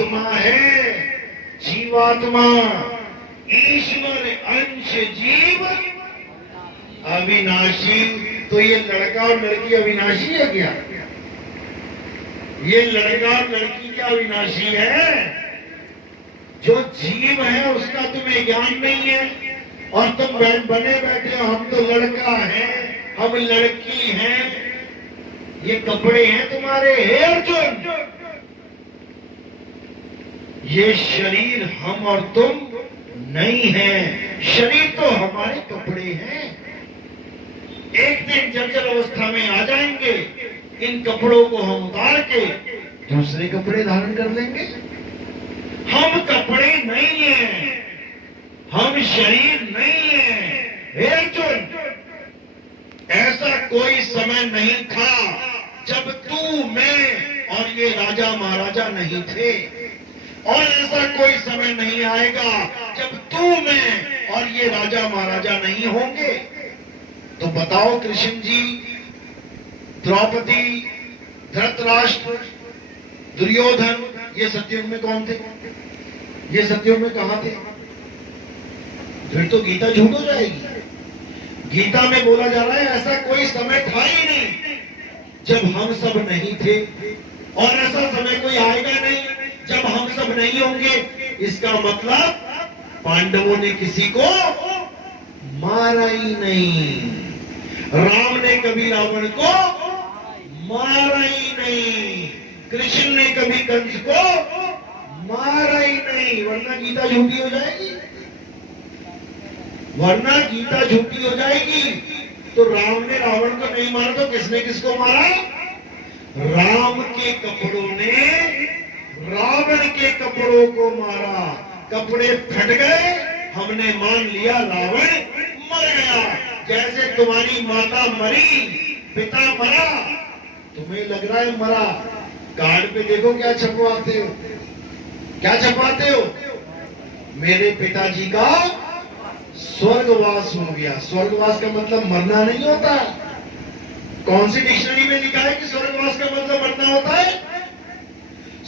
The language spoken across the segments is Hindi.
आत्मा है, जीवात्मा, ईश्वर अंश जीव अविनाशी। तो ये लड़का और लड़की अविनाशी है क्या? ये लड़का और लड़की क्या अविनाशी है? जो जीव है उसका तुम्हें ज्ञान नहीं है और तुम बने बैठे हो हम तो लड़का है, हम लड़की हैं। ये कपड़े हैं तुम्हारे, हे अर्जुन। ये शरीर हम और तुम नहीं है, शरीर तो हमारे कपड़े हैं। एक दिन जर्जर अवस्था में आ जाएंगे, इन कपड़ों को हम उतार के दूसरे कपड़े धारण कर लेंगे। हम कपड़े नहीं हैं, हम शरीर नहीं है। हे अर्जुन, ऐसा कोई समय नहीं था जब तू, मैं और ये राजा महाराजा नहीं थे, और ऐसा कोई समय नहीं आएगा जब तू, मैं और ये राजा महाराजा नहीं होंगे। तो बताओ कृष्ण जी, द्रौपदी, धृतराष्ट्र, दुर्योधन, ये सत्युग में कौन थे? ये सत्युग में कहां थे? फिर तो गीता झूठ हो जाएगी। गीता में बोला जा रहा है ऐसा कोई समय था ही नहीं जब हम सब नहीं थे, और ऐसा समय कोई आएगा नहीं जब हम सब नहीं होंगे। इसका मतलब पांडवों ने किसी को मारा ही नहीं, राम ने कभी रावण को मारा ही नहीं, कृष्ण ने कभी कंस को मारा ही नहीं, वरना गीता झूठी हो जाएगी। वरना गीता झूठी हो जाएगी। तो राम ने रावण को नहीं मारा तो किसने किसको मारा? राम के कपड़ों ने रावण के कपड़ों को मारा। कपड़े फट गए, हमने मान लिया रावण मर गया। जैसे तुम्हारी माता मरी, पिता मरा, तुम्हें लग रहा है मरा, कार्ड पे देखो क्या छपवाते हो, क्या छपवाते हो? मेरे पिताजी का स्वर्गवास हो गया। स्वर्गवास का मतलब मरना नहीं होता। कौन सी डिक्शनरी में लिखा है कि स्वर्गवास का मतलब मरना होता है?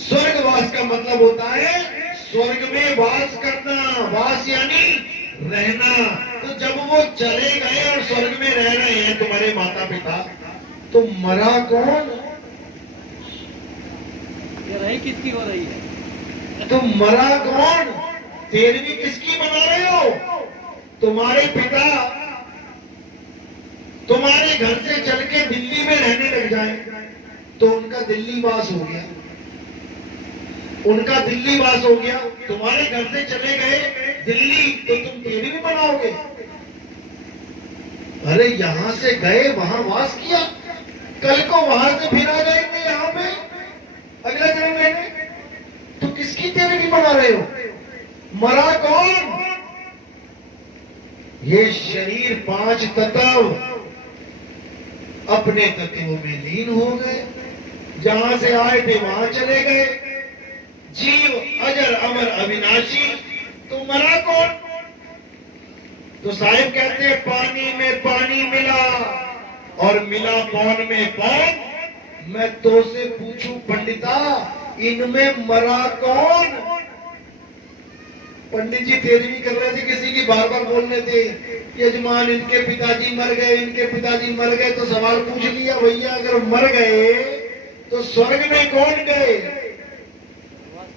स्वर्गवास का मतलब होता है स्वर्ग में वास करना, वास यानी रहना। तो जब वो चले गए और स्वर्ग में रह रहे हैं तुम्हारे माता पिता, तो मरा कौन? ये रही किसकी हो रही है? तो मरा कौन? तेरहवीं किसकी बना रहे हो? तुम्हारे पिता तुम्हारे घर से चल के दिल्ली में रहने लग जाए तो उनका दिल्ली वास हो गया, उनका दिल्ली वास हो गया। तुम्हारे घर से चले गए दिल्ली तो तुम तेरी भी बनाओगे? अरे यहां से गए वहां वास किया, कल को वहां से फिर आ जाएंगे यहाँ पे अगला जन्म लेने, तो किसकी तेरी भी बना रहे हो? मरा कौन? ये शरीर पांच तत्व अपने तत्वों में लीन हो गए, जहां से आए थे वहां चले गए। जीव अजर अमर अविनाशी, तो मरा कौन? तो साहिब कहते हैं पानी में पानी मिला और मिला पौन में पौन। मैं तो से पूछूं पंडिता, इनमें मरा कौन? पंडित जी तेरहवीं कर रहे थे, किसी की बार बार बोल रहे थे यजमान इनके पिताजी मर गए, इनके पिताजी मर गए। तो सवाल पूछ लिया, भैया अगर मर गए तो स्वर्ग में कौन गए?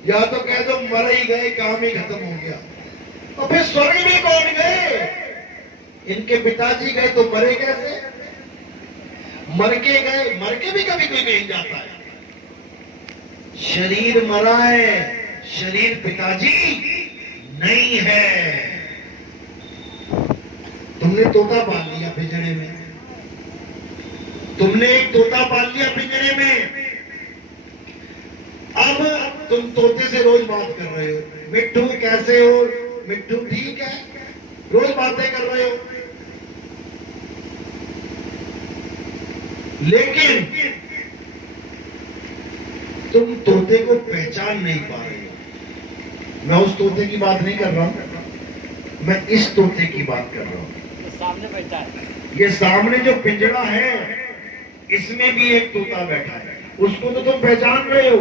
या तो कह दो मर ही गए, काम ही खत्म हो गया। और फिर स्वर्ग में कौन गए? इनके पिताजी गए तो मरे कैसे? मर के गए, मर के भी कभी कोई नहीं जाता है। शरीर मरा है, शरीर पिताजी नहीं है। तुमने तोता पाल लिया पिंजरे में, तुमने एक तोता पाल लिया पिंजरे में। अब तुम तोते से रोज बात कर रहे हो, मिट्टू कैसे हो, मिट्टू ठीक है, रोज बातें कर रहे हो। लेकिन तुम तोते को पहचान नहीं पा रहे हो। मैं उस तोते की बात नहीं कर रहा हूं, मैं इस तोते की बात कर रहा हूं। सामने बैठा है, ये सामने जो पिंजरा है इसमें भी एक तोता बैठा है, उसको तो तुम पहचान रहे हो।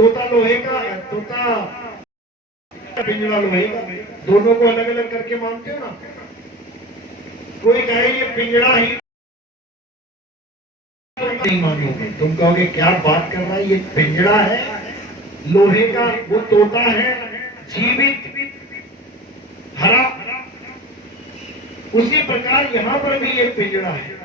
तोता लोहे का, तोता पिंजरा लोहे का, दोनों को अलग अलग करके मानते हो ना। कोई कहे ये पिंजरा ही, नहीं मानोगे, तुम कहोगे क्या बात कर रहा है, ये पिंजरा है लोहे का, वो तोता है जीवित हरा। उसी प्रकार यहां पर भी एक पिंजरा है।